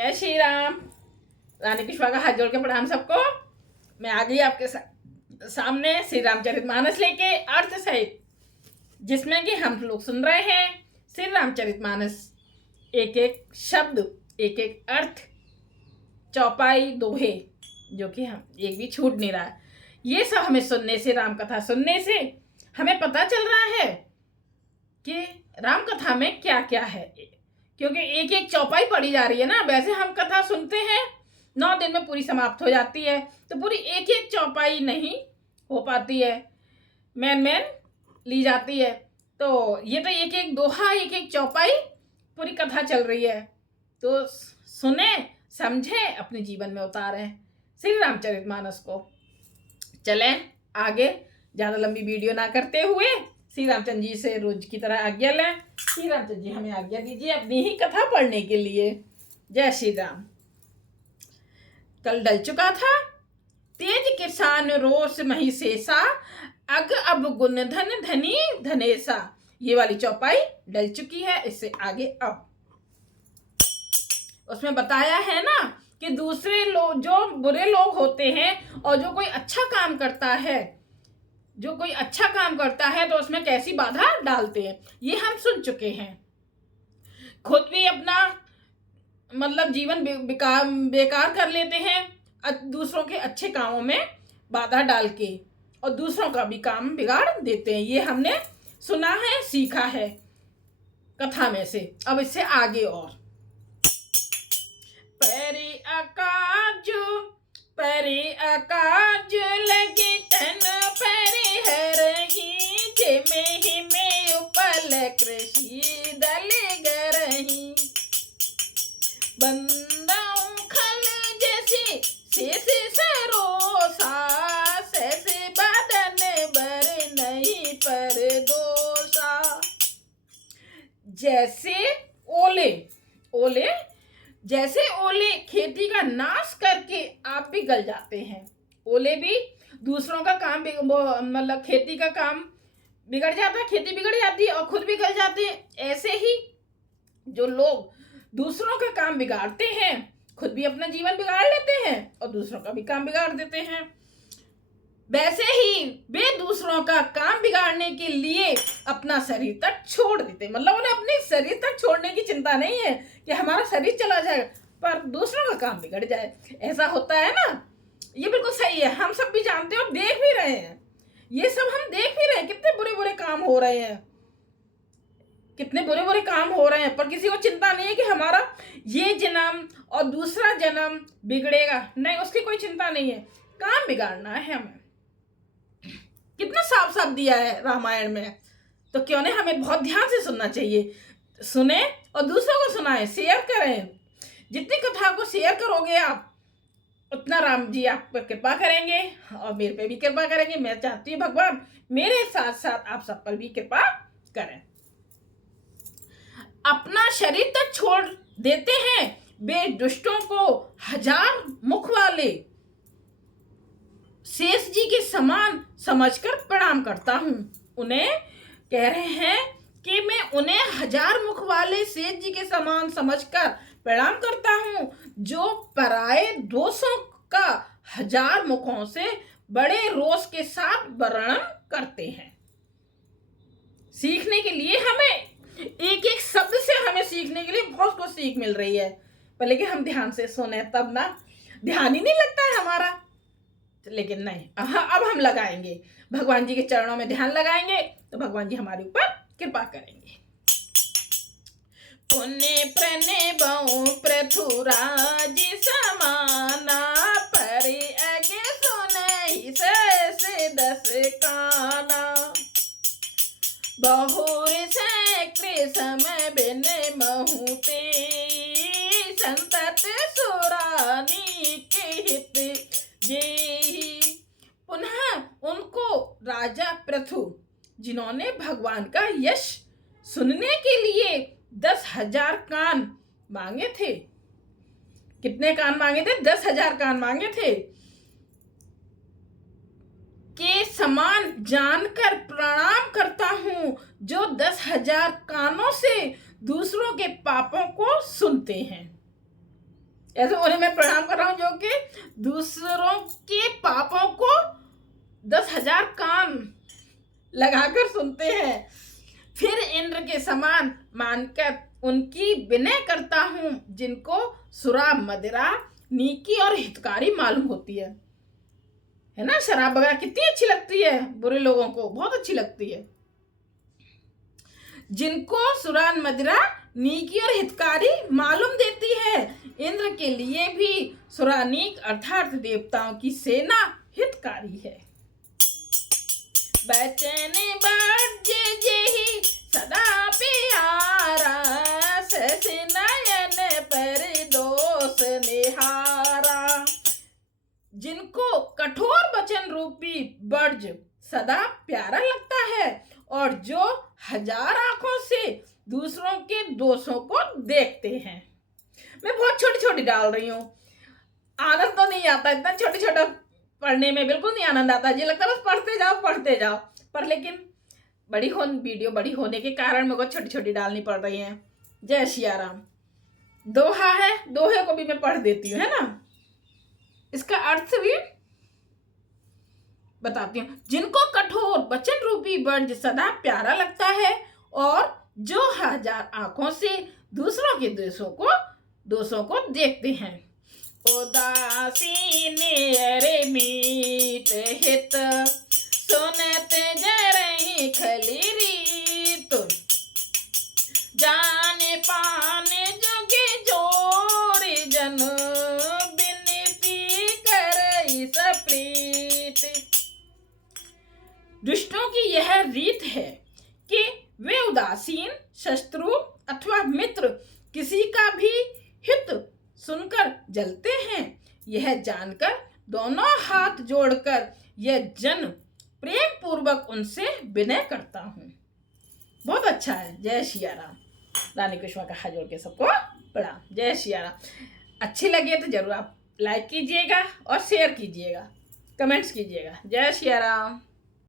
जय श्री राम। रानी पिछवा का हाथ जोड़ के प्रणाम सबको। मैं आ गई आपके सामने श्री रामचरितमानस लेके अर्थ सहित, जिसमें कि हम लोग सुन रहे हैं श्री रामचरितमानस, एक एक शब्द, एक एक अर्थ, चौपाई, दोहे, जो कि हम एक भी छूट नहीं रहा है। ये सब हमें सुनने से, राम कथा सुनने से हमें पता चल रहा है कि राम कथा में क्या क्या है, क्योंकि एक एक चौपाई पढ़ी जा रही है ना। वैसे हम कथा सुनते हैं 9 दिन में पूरी समाप्त हो जाती है, तो पूरी एक एक चौपाई नहीं हो पाती है, मैन ली जाती है। तो ये तो एक एक दोहा, एक एक चौपाई पूरी कथा चल रही है, तो सुने, समझे, अपने जीवन में उतारें श्री रामचरितमानस को। चलें आगे, ज़्यादा लंबी वीडियो ना करते हुए श्री रामचंद्र जी से रोज की तरह आज्ञा लें। श्री रामचंद्र जी हमें आज्ञा दीजिए अपनी ही कथा पढ़ने के लिए। जय श्री राम। कल डल चुका था तेज किसान रोष महिषेषा, अग अब गुण धन धनी धनेसा। ये वाली चौपाई डल चुकी है। इससे आगे अब उसमें बताया है ना कि दूसरे लोग, जो बुरे लोग होते हैं और जो कोई अच्छा काम करता है, तो उसमें कैसी बाधा डालते हैं, ये हम सुन चुके हैं। खुद भी अपना मतलब जीवन बेकार कर लेते हैं दूसरों के अच्छे कामों में बाधा डाल के, और दूसरों का भी काम बिगाड़ देते हैं। ये हमने सुना है, सीखा है कथा में से। अब इससे आगे और परे अकाज लगे तन परे हरही, जे में उपल कृषि दल गरही। बंदाऊ खल जैसे से सरोसा, से बदन बर नहीं पर दोषा। जैसे ओले जैसे ओले खेती का नाश करके आप भी गल जाते हैं। ओले भी दूसरों का काम, मतलब खेती का काम बिगड़ जाता है, खेती बिगड़ जाती है और खुद भी गल जाते हैं। ऐसे ही जो लोग दूसरों का काम बिगाड़ते हैं, खुद भी अपना जीवन बिगाड़ लेते हैं और दूसरों का भी काम बिगाड़ देते हैं। वैसे ही वे दूसरों का काम बिगाड़ने के लिए अपना शरीर तक छोड़ देते, मतलब उन्हें अपने शरीर तक छोड़ने की चिंता नहीं है कि हमारा शरीर चला जाए पर दूसरों का काम बिगड़ जाए। ऐसा होता है ना, ये बिल्कुल सही है। हम सब भी जानते हैं और देख भी रहे हैं, ये सब हम देख भी रहे हैं। कितने बुरे काम हो रहे हैं, कितने बुरे काम हो रहे हैं, पर किसी को चिंता नहीं है कि हमारा ये जन्म और दूसरा जन्म बिगड़ेगा। नहीं, उसकी कोई चिंता नहीं है, काम बिगाड़ना है हमें। कितना साफ साफ दिया है रामायण में, तो क्यों नहीं हमें बहुत ध्यान से सुनना चाहिए। सुने और दूसरों को सुनाएं, शेयर करें। जितनी कथा को शेयर करोगे आप, उतना राम जी आप पर कृपा करेंगे और मेरे पे भी कृपा करेंगे। मैं चाहती हूँ भगवान मेरे साथ साथ आप सब पर भी कृपा करें। अपना शरीर तक छोड़ देते हैं वे दुष्टों को 1000 मुख वाले, शेष जी के समान समझकर प्रणाम करता हूँ। उन्हें कह रहे हैं कि मैं उन्हें 1000 मुख वाले शेष जी के समान समझकर प्रणाम करता हूँ, जो पराये दोषों का 1000 मुखों से बड़े रोष के साथ वर्णन करते हैं। सीखने के लिए हमें एक एक शब्द से हमें सीखने के लिए बहुत कुछ सीख मिल रही है, पर लेकिन हम ध्यान से सुने तब ना, ध्यान ही नहीं लगता है हमारा। लेकिन नहीं, अब हम लगाएंगे, भगवान जी के चरणों में ध्यान लगाएंगे तो भगवान जी हमारे ऊपर कृपा करेंगे। पुण्य प्रणे बहु पृथुराज समाना, परे अगे सुनहि से 10 काना। बहुर से कृष्ण बिन महुते, संतत सुरानी के हित जेहि। पुनः उनको राजा पृथु, जिन्होंने भगवान का यश सुनने के लिए 10,000 कान मांगे थे। कितने कान मांगे थे? 10,000 कान मांगे थे। के समान जानकर प्रणाम करता हूं, जो 10,000 कानों से दूसरों के पापों को सुनते हैं। ऐसे उन्हें मैं प्रणाम कर रहा हूँ जो कि दूसरों के पापों को 10,000 कान लगाकर सुनते हैं। फिर इंद्र के समान मानकर उनकी विनय करता हूँ जिनको शराब मदिरा नीकी और हितकारी मालूम होती है ना। शराब वगैरह कितनी अच्छी लगती है, बुरे लोगों को बहुत अच्छी लगती है। जिनको शराब मदिरा नीकी और हितकारी मालूम देती है, इंद्र के लिए भी सुरानीक अर्थात देवताओं की सेना हितकारी है। बचन बजे जेहि सदा प्यारा, सस नयन पर दोष निहारा। जिनको कठोर वचन रूपी बर्ज सदा प्यारा लगता है और जो 1000 आंखों से दूसरों के दोषों को देखते हैं। मैं बहुत छोटी छोटी डाल रही हूँ, आनंद तो नहीं आता, इतना छोटे छोटे पढ़ने में बिल्कुल नहीं आनंद आता। ये लगता है बस पढ़ते जाओ पर लेकिन वीडियो बड़ी होने के कारण मेरे को छोटी छोटी डालनी पड़ रही है। जय सिया राम। दोहा है, दोहे को भी मैं पढ़ देती हूँ, है ना। इसका अर्थ भी बताती हूँ। जिनको कठोर वचन रूपी बर्ज सदा प्यारा लगता है और जो 1000 आंखों से दूसरों के दोषों को देखते हैं। उदासीन अरे मीत हित, सुनत जरहि खली रीत, जाने पाने जुगे जोर जन, बिनती करई सप्रीत। दुष्टों की यह रीत है कि वे उदासीन, शत्रु अथवा मित्र किसी का भी हित सुनकर जलते हैं। यह जानकर दोनों हाथ जोड़कर यह जन प्रेम पूर्वक उनसे विनय करता हूँ। बहुत अच्छा है। जय सिया राम। रानी कुष्मा का हाथ जोड़ के सबको प्रणाम। जय सिया राम। अच्छी लगे तो जरूर आप लाइक कीजिएगा और शेयर कीजिएगा, कमेंट्स कीजिएगा। जय सिया राम।